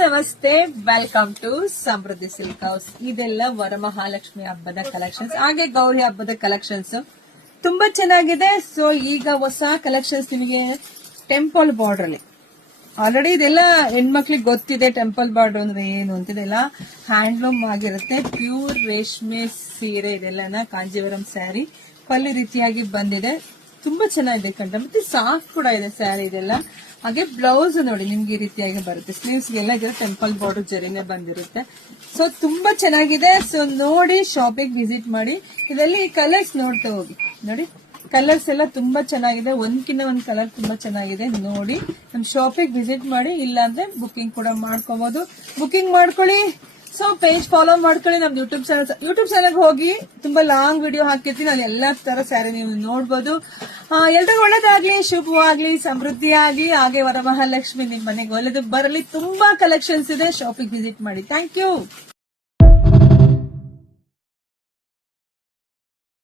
ನಮಸ್ತೆ, welcome to Samruddhi silk house. ಇದೆಲ್ಲ ವರಮಹಾಲಕ್ಷ್ಮಿ ಹಬ್ಬದ ಕಲೆಕ್ಷನ್ಸ್, ಹಾಗೆ ಗೌರಿ ಹಬ್ಬದ ಕಲೆಕ್ಷನ್ಸ್ ತುಂಬಾ ಚೆನ್ನಾಗಿದೆ. ಸೊ ಈಗ ಹೊಸ ಕಲೆಕ್ಷನ್ಸ್ ನಿಮಗೆ ಟೆಂಪಲ್ ಬಾರ್ಡರ್ ಅಲ್ಲಿ. ಆಲ್ರೆಡಿ ಇದೆಲ್ಲ ಹೆಣ್ಮಕ್ಳಿಗೆ ಗೊತ್ತಿದೆ ಟೆಂಪಲ್ ಬಾರ್ಡರ್ ಅಂದ್ರೆ ಏನು ಅಂತ. ಇದೆಲ್ಲ ಹ್ಯಾಂಡ್ಲೂಮ್ ಆಗಿರುತ್ತೆ, ಪ್ಯೂರ್ ರೇಷ್ಮೆ ಸೀರೆ. ಇದೆಲ್ಲ ಕಾಂಜೀವರಂ ಸ್ಯಾರಿ ಪಲ್ಲು ರೀತಿಯಾಗಿ ಬಂದಿದೆ, ತುಂಬಾ ಚೆನ್ನಾಗಿದೆ ಕಂಡ. ಮತ್ತೆ ಸಾಫ್ಟ್ ಕೂಡ ಇದೆ ಸ್ಯಾರಿ ಇದೆಲ್ಲ. ಹಾಗೆ ಬ್ಲೌಸ್ ನೋಡಿ ನಿಮ್ಗೆ ಈ ರೀತಿಯಾಗಿ ಬರುತ್ತೆ, ಸ್ಲೀವ್ಸ್ ಎಲ್ಲ ಇದೆ, ಟೆಂಪಲ್ ಬಾರ್ಡರ್ ಜರಿನೇ ಬಂದಿರುತ್ತೆ. ಸೊ ತುಂಬಾ ಚೆನ್ನಾಗಿದೆ. ಸೊ ನೋಡಿ, ಶಾಪಿಂಗ್ ವಿಸಿಟ್ ಮಾಡಿ. ಇದರಲ್ಲಿ ಕಲರ್ಸ್ ನೋಡ್ತಾ ಹೋಗಿ. ನೋಡಿ ಕಲರ್ಸ್ ಎಲ್ಲ ತುಂಬಾ ಚೆನ್ನಾಗಿದೆ, ಒಂದ್ಕಿನ್ನ ಒಂದ್ ಕಲರ್ ತುಂಬಾ ಚೆನ್ನಾಗಿದೆ. ನೋಡಿ ನಮ್ ಶಾಪಿಂಗ್ ವಿಸಿಟ್ ಮಾಡಿ, ಇಲ್ಲಾಂದ್ರೆ ಬುಕಿಂಗ್ ಕೂಡ ಮಾಡ್ಕೋಬಹುದು. ಬುಕಿಂಗ್ ಮಾಡ್ಕೊಳ್ಳಿ. ಸೊ ಪೇಜ್ ಫಾಲೋ ಮಾಡ್ಕೊಳ್ಳಿ. ನಮ್ದು ಯೂಟ್ಯೂಬ್ ಚಾನಲ್ ಹೋಗಿ, ತುಂಬಾ ಲಾಂಗ್ ವಿಡಿಯೋ ಹಾಕಿರ್ತೀನಿ, ಅಲ್ಲಿ ಎಲ್ಲಾ ತರ ಸ್ಯಾರಿ ನೀವು ನೋಡ್ಬೋದು. ಎಲ್ರಿಗೂ ಒಳ್ಳೇದಾಗ್ಲಿ, ಶುಭವಾಗ್ಲಿ, ಸಮೃದ್ಧಿ ಆಗ್ಲಿ. ಹಾಗೆ ವರಮಹಾಲಕ್ಷ್ಮಿ ನಿಮ್ ಮನೆಗೆ ಒಳ್ಳೇದು ಬರಲಿ. ತುಂಬಾ ಕಲೆಕ್ಷನ್ಸ್ ಇದೆ, ಶಾಪಿಂಗ್ ವಿಸಿಟ್ ಮಾಡಿ. Thank you.